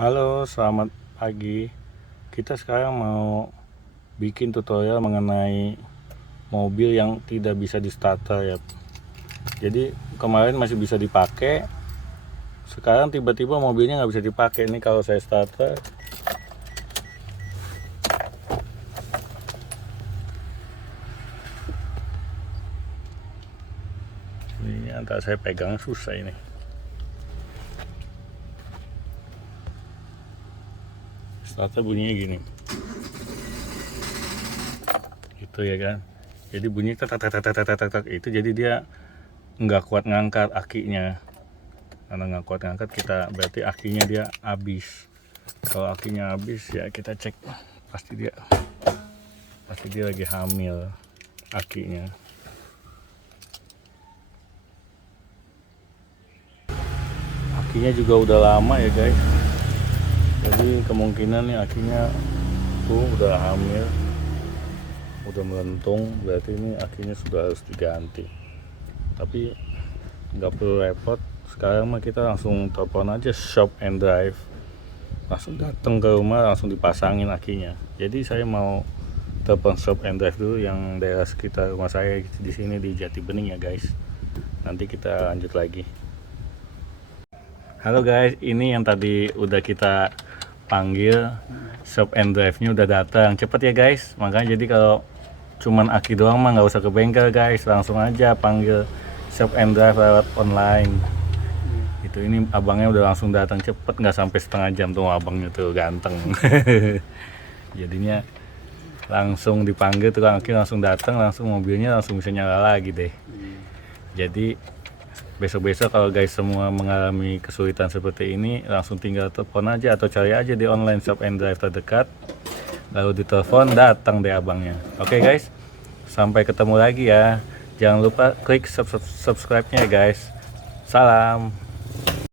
Halo, selamat pagi. Kita sekarang mau bikin tutorial mengenai mobil yang tidak bisa di starter ya. Jadi kemarin masih bisa dipakai, sekarang tiba-tiba mobilnya nggak bisa dipakai. Ini kalau saya starter, ini antara saya pegang susah ini. Starter bunyinya gini, gitu ya kan. Jadi bunyi tak tak tak tak tak tak tak itu, jadi dia nggak kuat ngangkat akinya. Karena nggak kuat ngangkat, kita berarti akinya dia habis. Kalau akinya habis ya kita cek, pasti dia lagi hamil akinya. Akinya juga udah lama ya guys, jadi kemungkinan nih akinya tuh udah hamil, udah melentung, berarti ini akinya sudah harus diganti. Tapi nggak perlu repot, sekarang mah kita langsung telepon aja Shop and Drive, langsung datang ke rumah, langsung dipasangin akinya. Jadi saya mau telepon Shop and Drive dulu yang daerah sekitar rumah saya di sini di Jati Bening ya guys. Nanti kita lanjut lagi. Halo guys, ini yang tadi udah kita panggil, Shop and Drive-nya udah datang. Cepet ya guys, makanya jadi kalau cuman aki doang mah nggak usah ke bengkel guys, langsung aja panggil Shop and Drive lewat online. Itu ini abangnya udah langsung datang, cepet, nggak sampai setengah jam tuh abangnya tuh ganteng. Jadinya langsung dipanggil tukang aki, langsung datang, langsung mobilnya langsung bisa nyala lagi deh. Jadi besok-besok kalau guys semua mengalami kesulitan seperti ini, langsung tinggal telepon aja atau cari aja di online Shop and Drive terdekat, lalu ditelepon, datang deh abangnya. Oke guys, sampai ketemu lagi ya. Jangan lupa klik subscribe-nya ya guys. Salam.